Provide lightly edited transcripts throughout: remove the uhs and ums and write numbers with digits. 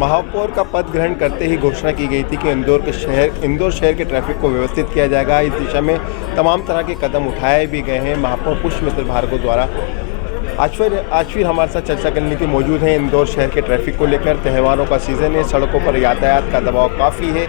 महापौर का पद ग्रहण करते ही घोषणा की गई थी कि इंदौर शहर के ट्रैफिक को व्यवस्थित किया जाएगा। इस दिशा में तमाम तरह के कदम उठाए भी गए हैं महापौर पुष्पमित्र भार्गव द्वारा। आज फिर हमारे साथ चर्चा करने के मौजूद हैं इंदौर शहर के ट्रैफिक को लेकर। त्योहारों का सीज़न है, सड़कों पर यातायात का दबाव काफ़ी है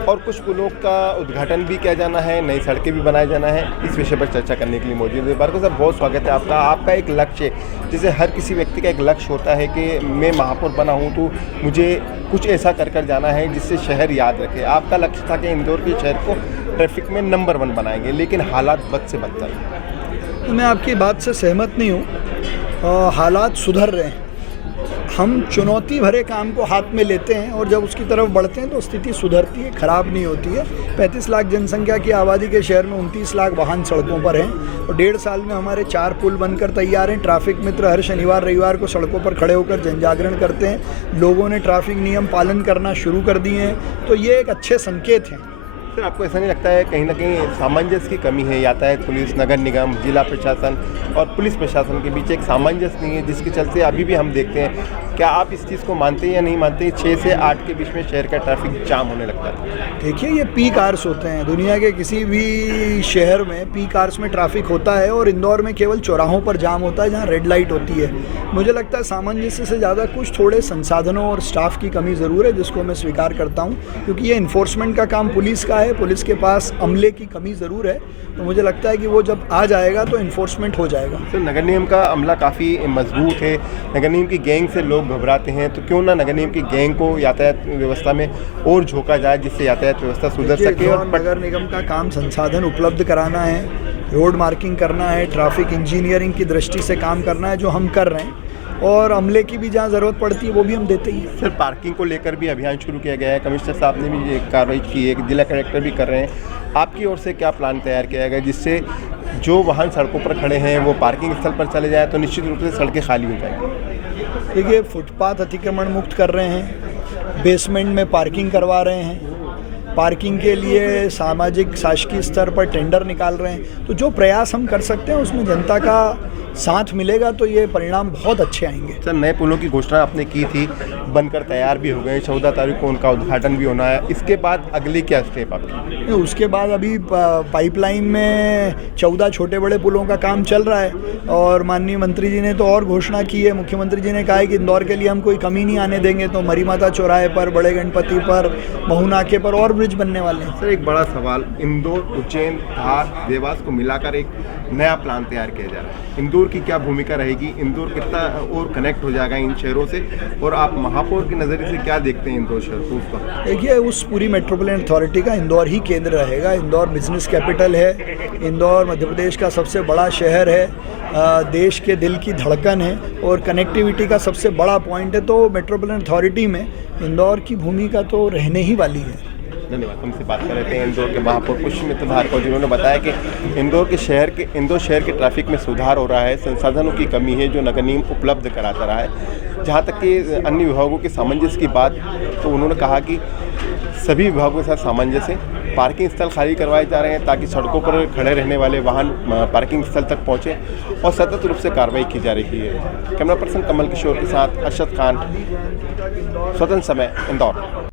और कुछ पुलों का उद्घाटन भी किया जाना है, नई सड़कें भी बनाए जाना है। इस विषय पर चर्चा करने के लिए मौजूद है। भार्गव साहब, बहुत स्वागत है आपका। आपका एक लक्ष्य, जैसे हर किसी व्यक्ति का एक लक्ष्य होता है कि मैं महापौर बना हूँ तो मुझे कुछ ऐसा कर जाना है जिससे शहर याद रखे। आपका लक्ष्य था कि इंदौर के शहर को ट्रैफिक में नंबर 1 बनाएंगे, लेकिन हालात बद से बदतर हैं। तो मैं आपकी बात से सहमत नहीं हूँ। हालात सुधर रहे हैं। हम चुनौती भरे काम को हाथ में लेते हैं और जब उसकी तरफ बढ़ते हैं तो स्थिति सुधरती है, ख़राब नहीं होती है। 35 लाख जनसंख्या की आबादी के शहर में 29 लाख वाहन सड़कों पर हैं और 1.5 साल में हमारे 4 पुल बनकर तैयार हैं। ट्रैफिक मित्र हर शनिवार रविवार को सड़कों पर खड़े होकर जनजागरण करते हैं। लोगों ने ट्रैफिक नियम पालन करना शुरू कर दिए हैं, तो ये एक अच्छे संकेत हैं। सर, आपको ऐसा नहीं लगता है कहीं ना कहीं सामंजस्य की कमी है? यातायात पुलिस, नगर निगम, जिला प्रशासन और पुलिस प्रशासन के बीच एक सामंजस्य नहीं है, जिसके चलते अभी भी हम देखते हैं। क्या आप इस चीज़ को मानते हैं या नहीं मानते? 6 से 8 के बीच में शहर का ट्रैफिक जाम होने लगता है। देखिए, ये पीक आवर्स होते हैं। दुनिया के किसी भी शहर में पीक आवर्स में ट्रैफिक होता है और इंदौर में केवल चौराहों पर जाम होता है जहाँ रेड लाइट होती है। मुझे लगता है सामंजस्य से ज़्यादा कुछ थोड़े संसाधनों और स्टाफ की कमी ज़रूर है, जिसको मैं स्वीकार करता हूँ, क्योंकि ये इन्फोर्समेंट का काम पुलिस का है। पुलिस के पास अमले की कमी ज़रूर है, तो मुझे लगता है कि वो जब आ जाएगा तो इन्फोर्समेंट हो जाएगा। सर, नगर निगम का अमला काफ़ी मजबूत है। नगर निगम की गैंग से लोग घबराते हैं, तो क्यों ना नगर निगम की गैंग को यातायात व्यवस्था में और झोंका जाए, जिससे यातायात व्यवस्था सुधर सके। और नगर निगम का काम संसाधन उपलब्ध कराना है, रोड मार्किंग करना है, ट्रैफिक इंजीनियरिंग की दृष्टि से काम करना है, जो हम कर रहे हैं। और अमले की भी जहाँ ज़रूरत पड़ती है वो भी हम देते ही हैं। सर, पार्किंग को लेकर भी अभियान शुरू किया गया है। कमिश्नर साहब ने भी एक कार्रवाई की है, जिला कलेक्टर भी कर रहे हैं। आपकी ओर से क्या प्लान तैयार किया गया जिससे जो वाहन सड़कों पर खड़े हैं वो पार्किंग स्थल पर चले जाए तो निश्चित रूप से सड़कें खाली हो जाएंगी? देखिए, फुटपाथ अतिक्रमण मुक्त कर रहे हैं, बेसमेंट में पार्किंग करवा रहे हैं, पार्किंग के लिए सामाजिक शासकीय स्तर पर टेंडर निकाल रहे हैं। तो जो प्रयास हम कर सकते हैं उसमें जनता का साथ मिलेगा तो ये परिणाम बहुत अच्छे आएंगे। सर, नए पुलों की घोषणा आपने की थी, बनकर तैयार भी हो गए। 14 तारीख को उनका उद्घाटन भी होना है। इसके बाद अगली क्या स्टेप आपकी? उसके बाद अभी पाइपलाइन में 14 छोटे बड़े पुलों का काम चल रहा है और माननीय मंत्री जी ने तो और घोषणा की है। मुख्यमंत्री जी ने कहा है कि इंदौर के लिए हम कोई कमी नहीं आने देंगे, तो मरी माता चौराहे पर, बड़े गणपति पर, महू नाके पर और ब्रिज बनने वाले हैं। सर, एक बड़ा सवाल, इंदौर, उज्जैन, धार, देवास को मिलाकर एक नया प्लान तैयार किया जा रहा है। इंदौर की क्या भूमिका रहेगी? इंदौर कितना और कनेक्ट हो जाएगा इन शहरों से? और आप महापौर के नज़रिए से क्या देखते हैं इंदौर शहर को? उसका देखिए, उस पूरी मेट्रोपॉलिटन अथॉरिटी का इंदौर ही केंद्र रहेगा। इंदौर बिजनेस कैपिटल है, इंदौर मध्य प्रदेश का सबसे बड़ा शहर है, देश के दिल की धड़कन है और कनेक्टिविटी का सबसे बड़ा पॉइंट है। तो मेट्रोपॉलिटन अथॉरिटी में इंदौर की भूमिका तो रहने ही वाली है। धन्यवाद। हमसे बात कर रहे थे इंदौर के महापौर पुष्पमित्र भार्गव, जिन्होंने बताया कि इंदौर शहर के ट्रैफिक में सुधार हो रहा है। संसाधनों की कमी है जो नगर निगम उपलब्ध कराता रहा है। जहाँ तक कि अन्य विभागों के सामंजस्य की बात, तो उन्होंने कहा कि सभी विभागों के साथ सामंजस्य है। पार्किंग स्थल खाली करवाए जा रहे हैं ताकि सड़कों पर खड़े रहने वाले वाहन पार्किंग स्थल तक पहुँचे और सतत रूप से कार्रवाई की जा रही है। कैमरा पर्सन कमल किशोर के साथ अरशद खान, स्वतंत्र समय, इंदौर।